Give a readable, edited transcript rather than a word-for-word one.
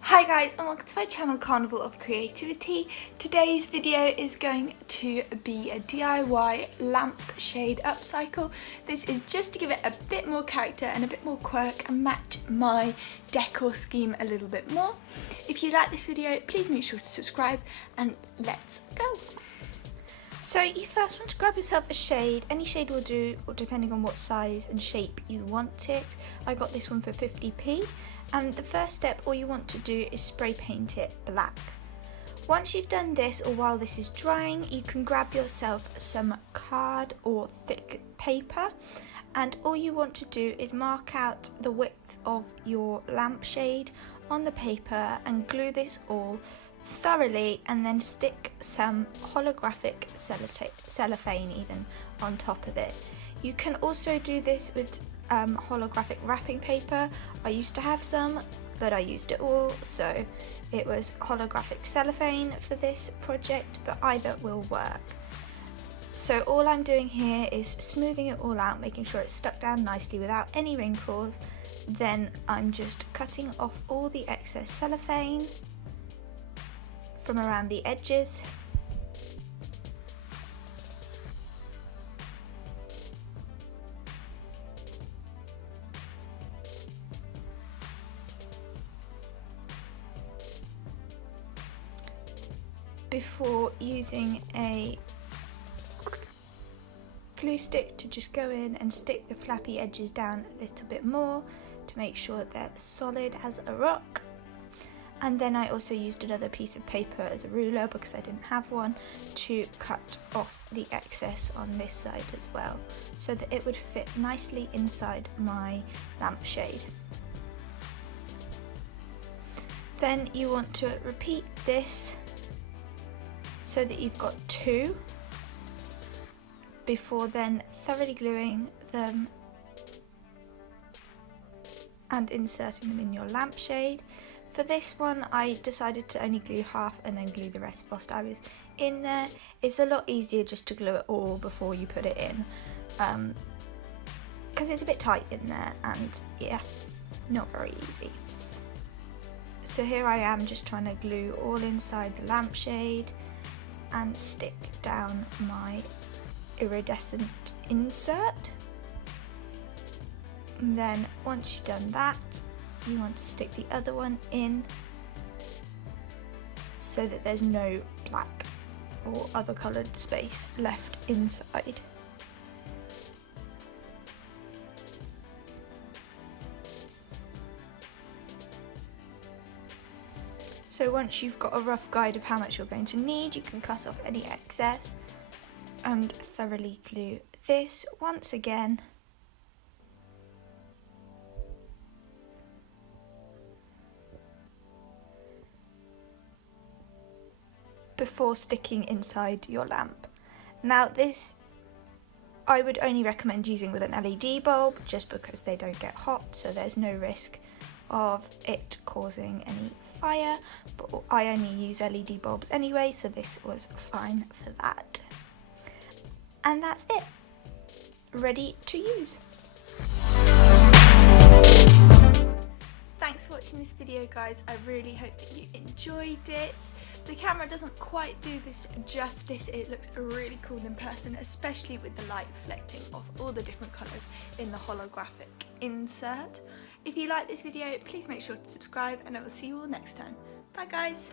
Hi guys, and welcome to my channel Carnival of Creativity. Today's video is going to be a DIY lampshade upcycle. This is just to give it a bit more character and a bit more quirk and match my decor scheme a little bit more. If you like this video, please make sure to subscribe and let's go. So you first want to grab yourself a shade. Any shade will do, or depending on what size and shape you want it. I got this one for 50p. And the first step, all you want to do is spray paint it black. Once you've done this, or while this is drying, you can grab yourself some card or thick paper, and all you want to do is mark out the width of your lampshade on the paper and glue this all thoroughly, and then stick some holographic cellophane even on top of it. You can also do this with holographic wrapping paper. I used to have some, but I used it all, so it was holographic cellophane for this project, but either will work. So all I'm doing here is smoothing it all out, making sure it's stuck down nicely without any wrinkles. Then I'm just cutting off all the excess cellophane from around the edges. Before using a glue stick to just go in and stick the flappy edges down a little bit more to make sure they're solid as a rock. And then I also used another piece of paper as a ruler, because I didn't have one, to cut off the excess on this side as well, so that it would fit nicely inside my lampshade. Then you want to repeat this so that you've got two, before then thoroughly gluing them and inserting them in your lampshade. For this one I decided to only glue half and then glue the rest whilst I was in there. It's a lot easier just to glue it all before you put it in, because it's a bit tight in there and yeah, not very easy. So here I am just trying to glue all inside the lampshade and stick down my iridescent insert. And then once you've done that, you want to stick the other one in so that there's no black or other coloured space left inside. So once you've got a rough guide of how much you're going to need, you can cut off any excess and thoroughly glue this once again. Before sticking inside your lamp. Now this I would only recommend using with an LED bulb, just because they don't get hot, so there's no risk of it causing any fire, but I only use LED bulbs anyway, so this was fine for that. And that's it, ready to use. Thanks for watching this video guys, I really hope that you enjoyed it. The camera doesn't quite do this justice, it looks really cool in person, especially with the light reflecting off all the different colours in the holographic insert. If you like this video, please make sure to subscribe, and I will see you all next time. Bye guys!